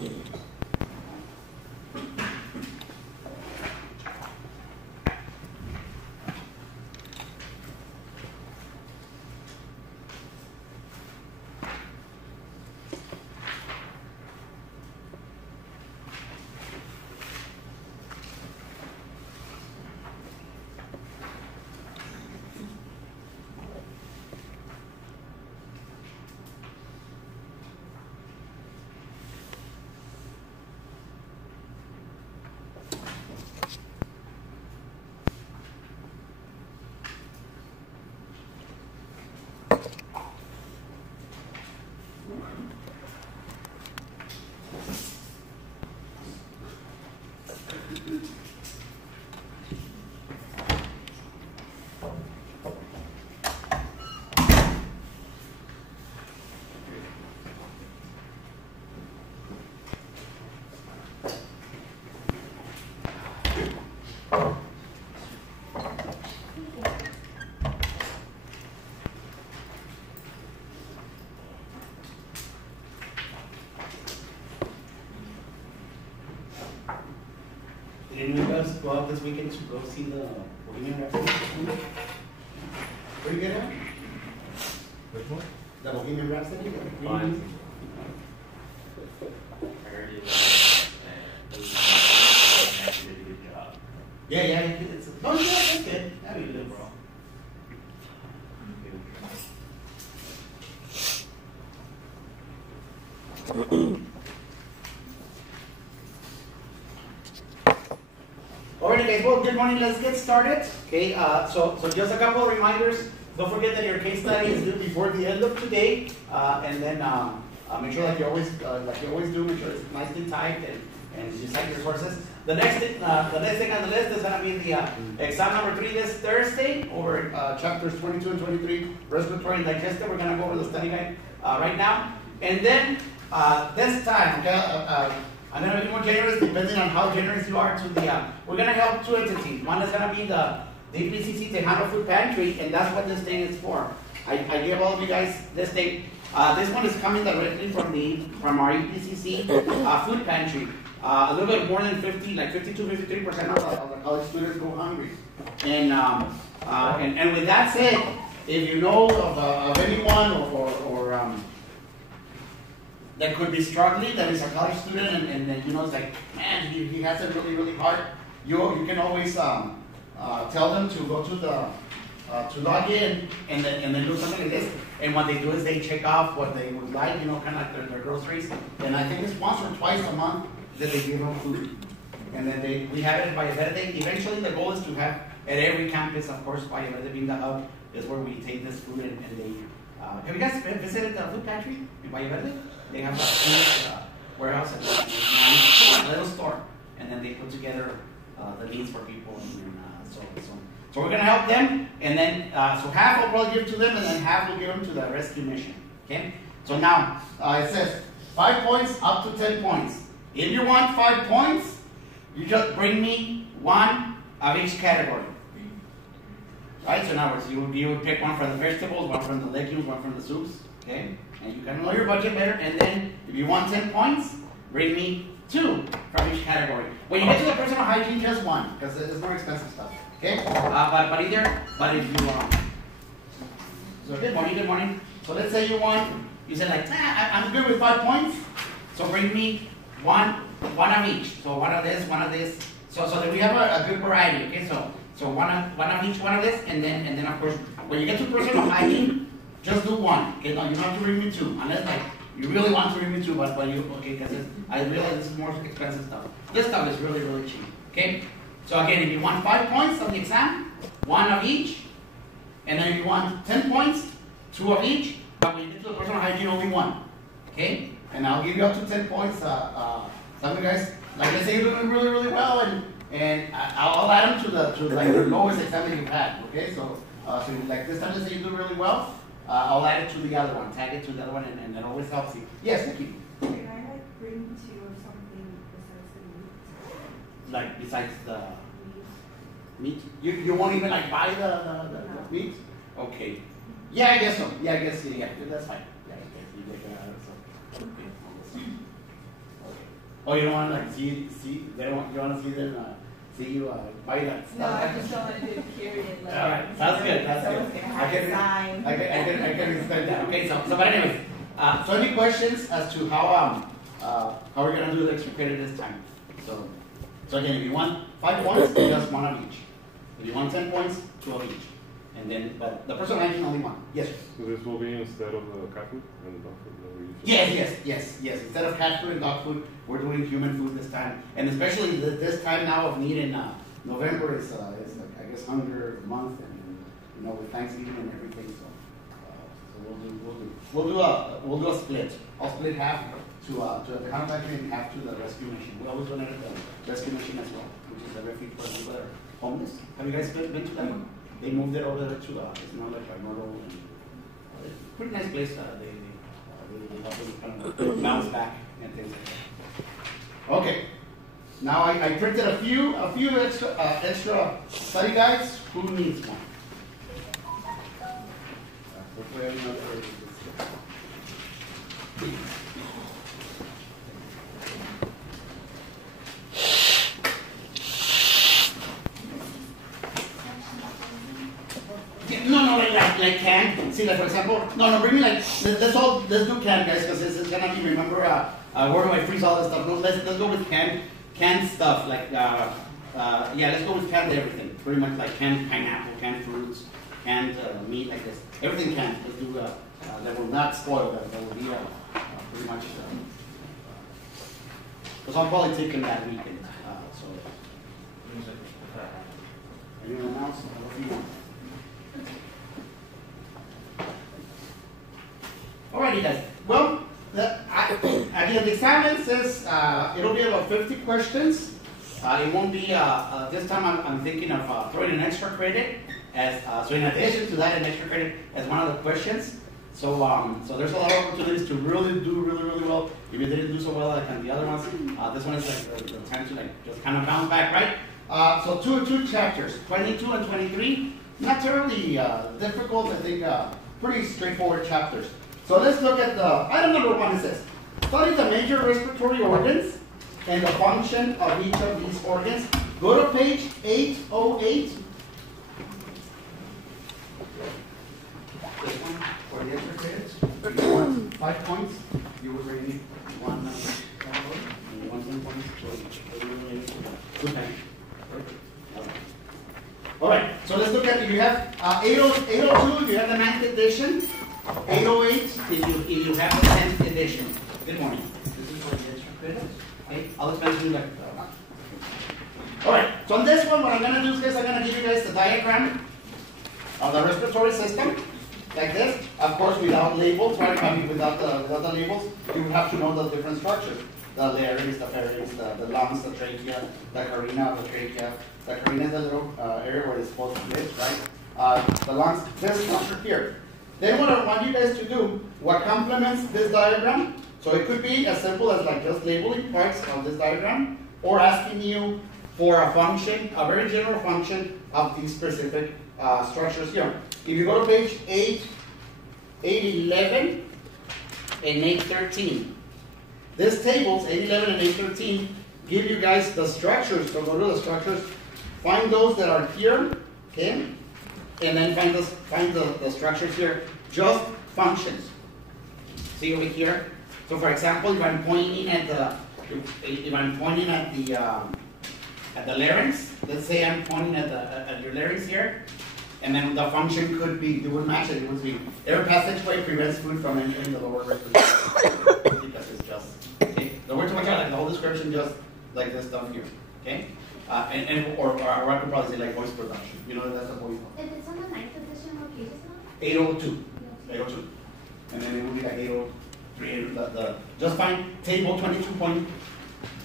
Did any of us go out this weekend to go see the Bohemian Rhapsody? Pretty good one? Which one? The Bohemian Rhapsody? Fine. I heard it actually did a good job. Yeah, it's oh yeah, that's good. That'd be good, bro. Alright guys, well good morning, let's get started. Okay, so just a couple of reminders. Don't forget that your case study is due before the end of today. And then make sure like you always do, make sure it's nicely typed and you cite your sources. The next thing on the list is going to be the exam number 3 this Thursday over chapters 22 and 23, respiratory and digestive. We're going to go over the study guide right now. And then this time, okay, I'm going to be more generous depending on how generous you are to the, we're going to help two entities. One is going to be the A&p2 Tejano Food Pantry, and that's what this thing is for. I give all of you guys this thing. This one is coming directly from our A&p2 Food Pantry. A little bit more than 50, like 52, 53% of the college students go hungry. And with that said, if you know of anyone or that could be struggling, that is a college student, and you know, it's like, man, he has it really, really hard, you can always tell them to go to the to log in and then do something like this. And what they do is they check off what they would like, you know, kind of like their groceries. And I think it's once or twice a month that they give them food. And then we have it by Verde. Eventually the goal is to have at every campus, of course, by Verde being the hub, is where we take this food and they, have you guys visited the food pantry in Valle Verde? They have a food warehouse and a little store. And then they put together the needs for people. And so we're going to help them. And then, so half will probably give to them, and then half will give them to the rescue mission. Okay? So now, it says 5 points up to 10 points. If you want 5 points, you just bring me one of each category. Right? So in other words, you would pick one from the vegetables, one from the legumes, one from the soups. Okay? And you can know your budget better. And then, if you want 10 points, bring me 2 from each category. When you get to the personal hygiene, just 1, because it's more expensive stuff. Okay? But if you so good morning. So let's say you said like, I'm good with 5 points. So bring me one of each. So one of this. So that we have a good variety. Okay? So one of each one of this, and then of course when you get to personal hygiene, just do 1. Okay? No, you don't have to bring me 2 unless like you really want to bring me 2, but you okay? Because I realize this is more expensive stuff. This stuff is really, really cheap. Okay? So again, if you want 5 points on the exam, 1 of each, and then if you want 10 points, 2 of each, but when you get to the personal hygiene, only 1. Okay? And I'll give you up to 10 points. Some of you guys, like let's say you're doing really, really well, and I'll add them to like the lowest exam that you've had. Okay? So like this time, let's say you do really well, I'll add it to the other one, tag it to the other one, and that always helps you. Yes, Nikki. Can I like bring 2 of something besides the meat? Like besides the meat? You won't even like buy the meat? Okay. Yeah, I guess so. Yeah, I guess, yeah, that's fine. Yeah, I guess you get so. Okay. Oh, you don't want to like see, they don't want, you want to see them, see you buy that stuff? No, I just don't want to do period. Like, all right, that's good, that's someone's good. gonna have a sign. I can respect that. Okay, so but anyways, so any questions as to how we're gonna do the extra credit this time? So again, if you want 5 points, just 1 of each. If you want 10 points, 2 of each. And then, but the personal ranking only 1. Yes, sir. So this will be instead of the cat food and dog food that we usually Yes. Instead of cat food and dog food, we're doing human food this time. And especially this time now of need in November is like, I guess, Hunger Month, and you know, with Thanksgiving and everything. So we'll do a split. I'll split half to the contact and half to the rescue mission. We always donate the rescue mission as well, which is a refuge for people that are homeless. Have you guys been to that one? They moved it over to it's not like a model. It's a pretty nice place. They help them kind of bounce back and things like that. Okay. Now I printed a few extra study guides. Who needs one? Hopefully I know where it is. No, like can. See, like for example, bring me like let's do can, guys, because this is gonna be remember. Where do I freeze all this stuff? No, let's go with canned stuff. Like let's go with canned everything. Pretty much like canned pineapple, canned fruits, canned meat, like this. Everything canned. Let's do that will not spoil. That will be pretty much. Because I'm probably taking that weekend. So. Anyone else? What do you want? Alrighty guys. Well, again, the assignment says it'll be about 50 questions. It won't be, this time I'm thinking of throwing an extra credit as, so in addition to that, an extra credit as one of the questions. So there's a lot of opportunities to really do really well. If you didn't do so well like on the other ones, this one is like the time to like just kind of bounce back, right? So two chapters, 22 and 23, not terribly difficult, I think pretty straightforward chapters. So let's look at the item number 1. It says, study the major respiratory organs and the function of each of these organs. Go to page 808. This one for the extra credits. 5 points. You will bring 1 category and 1 10 points. Okay. All right. So let's look at. You have 802. You have the 9th edition. 808 if you have the 10th edition. Good morning. This is for the extra credits. Okay, I'll explain to you later. Alright, so on this one, what I'm going to do is I'm going to give you guys the diagram of the respiratory system, like this. Of course, without labels, right? I mean, without the labels, you would have to know the different structures. The larynx, the pharynx, the lungs, the trachea, the carina of the trachea. The carina is the little area where it's supposed to live, right? The lungs, this structure here. Then what I want you guys to do, what complements this diagram, so it could be as simple as like just labeling parts of this diagram, or asking you for a function, a very general function of these specific structures here. If you go to page 811 and 813, these tables, 811 and 813, give you guys the structures. So go to the structures, find those that are here, okay? And then find the structures here, just functions. See over here? So for example, if I'm pointing at the larynx, let's say I'm pointing at your larynx here, and then the function could be, it would match it, it would be air passageway prevents food from entering the lower respiratory. Because it's just, okay? The word to watch out, like the whole description, just like this stuff here, okay? Or I could probably say like voice production. You know, that's a voice. If it's on the 9th edition, what page is it? 802. 802. And then it will be like 803. Just find table 22.1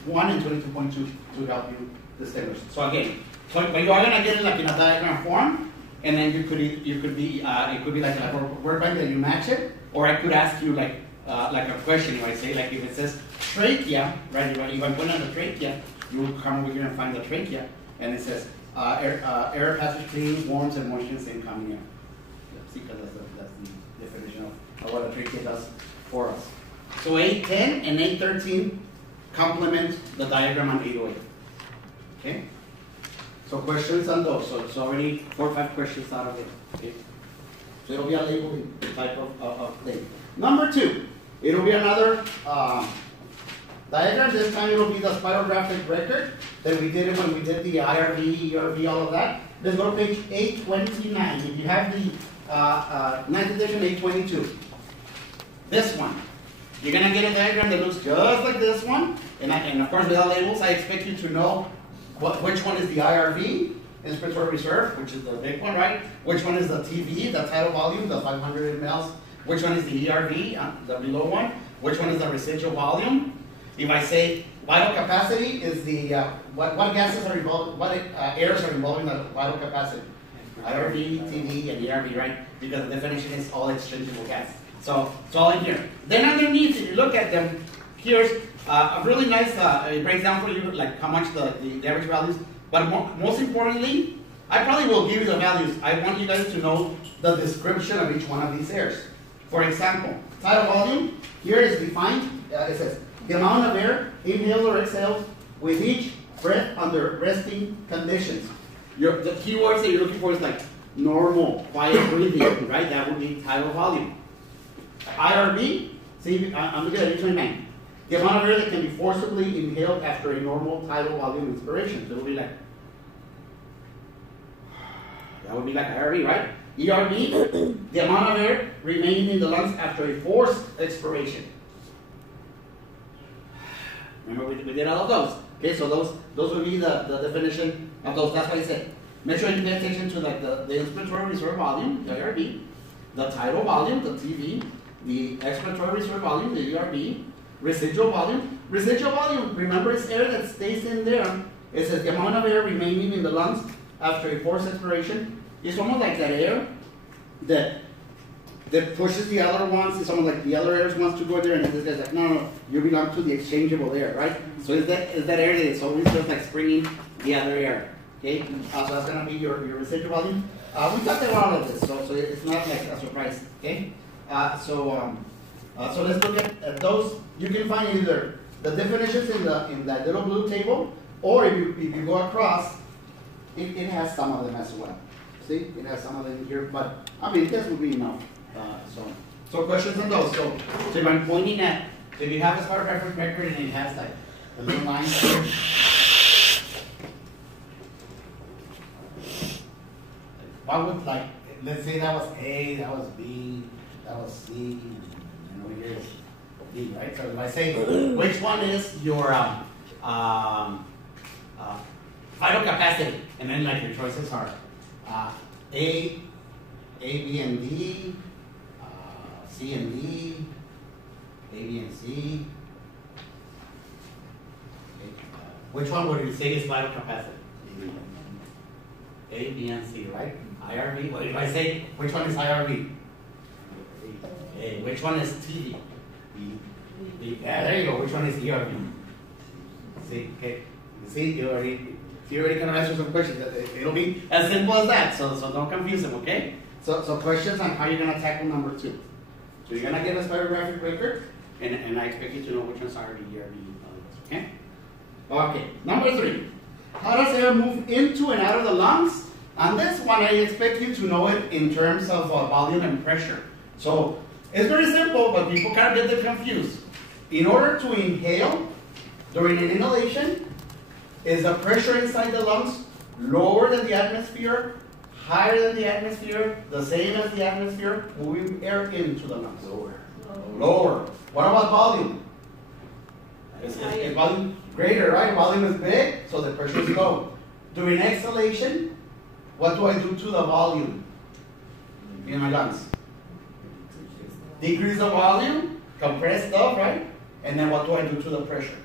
and 22.2 to help you distinguish. So again, but you are gonna get it like in a diagram form, and then it could be like a word bank that you match it, or I could ask you like a question. If I say like if it says trachea, right? If I put on the trachea, you will come over here and find the trachea, and it says air passage cleans, warms, and moistens in coming air. See, because that's the definition of what a trachea does for us. So 810 and 813 complement the diagram on 808. Okay? So questions on those. So it's already 4 or 5 questions out of it. Okay? So it'll be a labeling type of thing. Number 2, it'll be another diagram. This time it'll be the spirographic record that we did it when we did the IRV, ERV, all of that. Let's go to page 829. If you have the 9th edition 822, this one, you're going to get a diagram that looks just like this one. And of course, without labels, I expect you to know which one is the IRV, inspiratory reserve, which is the big one, right? Which one is the TV, the tidal volume, the 500 mLs. Which one is the ERV, the below one? Which one is the residual volume? If I say vital capacity is the, what gases are involved, what airs are involved in the vital capacity? IRV, TV, and ERV, right? Because the definition is all exchangeable gas. So it's all in here. Then underneath, if you look at them, here's a really nice, it breaks down for you like how much the average values. But most importantly, I probably will give you the values. I want you guys to know the description of each one of these airs. For example, tidal volume, here is defined, it says, the amount of air inhaled or exhaled with each breath under resting conditions. The keywords that you're looking for is like normal, quiet breathing, right? That would be tidal volume. IRB, see, I'm looking at E29. The amount of air that can be forcibly inhaled after a normal tidal volume inspiration. So it would be like, that would be like IRB, right? ERB, the amount of air remaining in the lungs after a forced expiration. Remember, we did all of those. Okay, so those would be the definition of those. That's why I said, make sure you pay attention to like the inspiratory reserve volume, the IRB, the tidal volume, the TV, the expiratory reserve volume, the ERB, residual volume. Residual volume, remember, it's air that stays in there. It says the amount of air remaining in the lungs after a forced expiration. It's almost like that air that pushes the other ones. It's almost like the other air wants to go there, and this guy's like, no, you belong to the exchangeable air, right? So is that air that is always just like springing the other air. Okay, so that's gonna be your residual volume. We talked about all of this, so it's not like a surprise. Okay, so let's look at those. You can find either the definitions in that little blue table, or if you go across, it has some of them as well. See, it has some of them here, but I mean, this would be enough. So questions on those. So if I'm pointing at, if you have a spirographic record and it has like the little lines here. What would, like, let's say that was A, that was B, that was C, and here is D, right? So if I say, which one is your vital capacity? And then like your choices are A, B, and D, C and D, A, B, and C. Okay. Which one would you say is vital capacity? A, B, and C, right? IRV. What if I say, which one is IRV? A. Which one is TV? B. Yeah, there you go. Which one is ERV? See, okay. See, you already can answer some questions. It'll be as simple as that. So don't confuse them, okay? So questions on how you're gonna tackle number 2. So you're gonna get a spirographic record, and I expect you to know which ones are the ERV. Okay? Okay. Number 3. How does air move into and out of the lungs? On this one, I expect you to know it in terms of volume and pressure. So it's very simple, but people kind of get confused. In order to inhale, during an inhalation, is the pressure inside the lungs lower than the atmosphere, higher than the atmosphere, the same as the atmosphere, moving air into the lungs? Lower. What about volume? Is volume greater, right? Volume is big, so the pressure is low. During exhalation, what do I do to the volume in my lungs? Decrease the volume, compress stuff, right? And then what do I do to the pressure?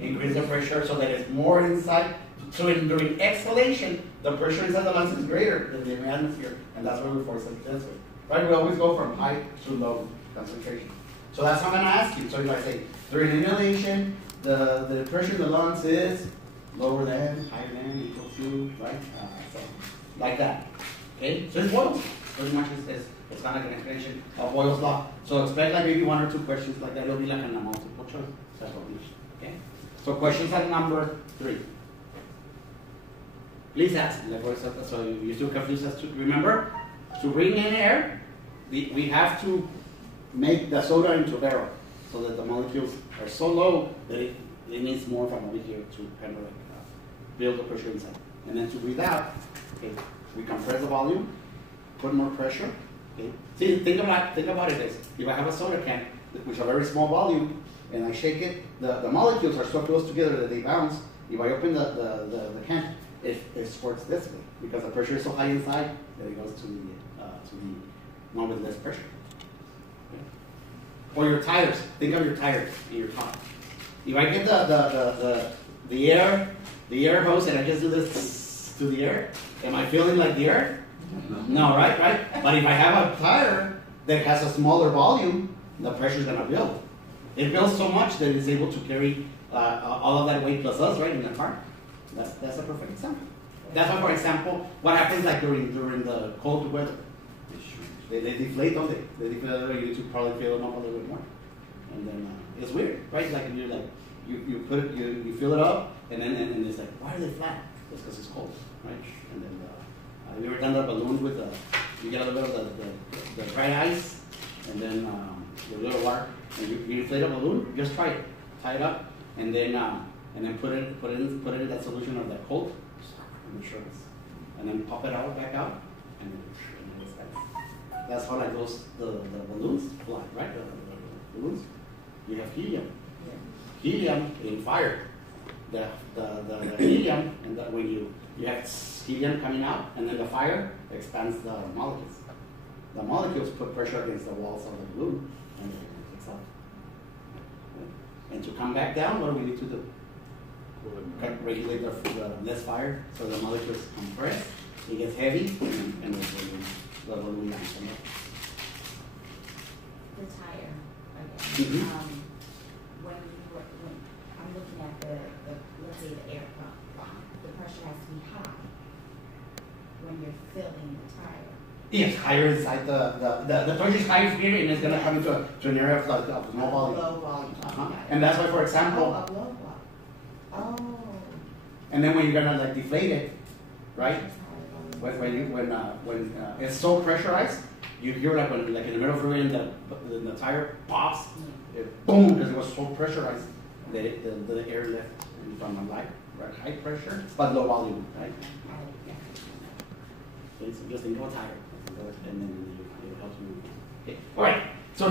Increase the pressure so that it's more inside. So during exhalation, the pressure inside the lungs is greater than the atmosphere, and that's why we force it this way. Right? We always go from high to low concentration. So that's how I'm going to ask you. So if I say during inhalation, the pressure in the lungs is lower than, higher than, equal to, right? So like that. Okay? So it's Boyle's. Pretty much it's kind of like an explanation of Boyle's law. So expect like maybe 1 or 2 questions like that. It'll be like a multiple choice. Okay? So questions at number 3. Please ask. So you still confused as to remember, to bring in air, we have to make the soda into a barrel so that the molecules are so low that it needs more from over here to kind of like build the pressure inside. And then to breathe out, okay, we compress the volume, put more pressure. Okay. See, think about it as if I have a soda can, which are very small volume, and I shake it, the molecules are so close together that they bounce. If I open the can, it squirts this way because the pressure is so high inside that it goes to the one with less pressure. Okay. Or your tires. Think of your tires in your car. If I get the air hose and I just do this to the air, am I feeling like the air? No, right? But if I have a tire that has a smaller volume, the pressure is going to build. It builds so much that it's able to carry all of that weight plus us, right, in the car. That's a perfect example. That's why, for example, what happens like during the cold weather? They deflate, don't they? They deflate. You need to probably fill them up a little bit more, and then it's weird, right? Like you put it, you fill it up, and then it's like, why are they flat? It's because it's cold, right? And then have you ever done the balloons with you get a little bit of the dry ice, and then the little water, and you inflate a balloon. Just try it, tie it up, and then put it in that solution of that cold, and then pop it out back out, and then it's like, that's how like the balloons fly, right? The balloons. You have helium. Helium in fire. The helium, and when you have helium coming out, and then the fire expands the molecules. The molecules put pressure against the walls of the balloon, and it takes off. And to come back down, what do we need to do? Regulate the less fire, so the molecules compress, it gets heavy, and the balloon lands. The tire, Mm-hmm. when I'm looking at the let's say the air pump, the pressure has to be high when you're filling the tire. Yes, higher inside the pressure is higher here, and it's going to come into an area of no volume. Low volume. And that's why, for example, low volume. Oh. and then when you're gonna like deflate it, right? When it's so pressurized, you hear like when like in the middle of the freeway and the tire pops, it boom, because it was so pressurized that the air left from a high pressure but low volume, right? Okay, so just think about tire, and then it helps you. Okay. All right. So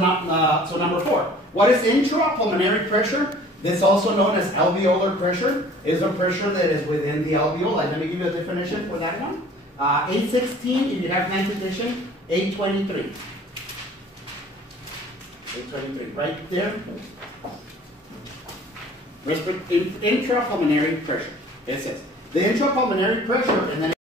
so number 4, what is intrapulmonary pressure? This is also known as alveolar pressure. Is a pressure that is within the alveoli. Let me give you a definition for that one. 816, if you have 9th edition, 823. 823, right there. Intrapulmonary pressure. It says the intrapulmonary pressure, and then